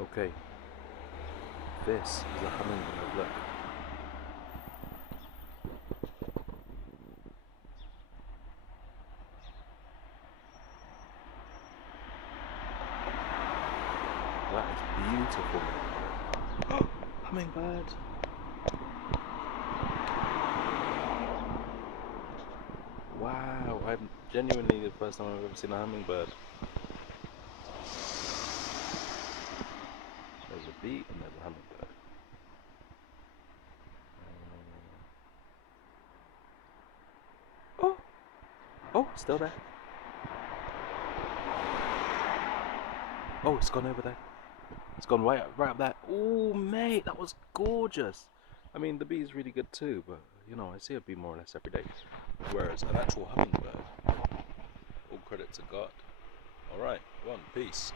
Okay, this is a hummingbird, look. That is beautiful. Hummingbird! Wow, I'm genuinely the first time I've ever seen a hummingbird. There's a bee and there's a hummingbird. Oh! Oh, still there. Oh, it's gone over there. It's gone right up there. Oh, mate, that was gorgeous. I mean, the bee's really good too, but you know, I see a bee more or less every day. Whereas an actual hummingbird, all credit to God. Alright, peace.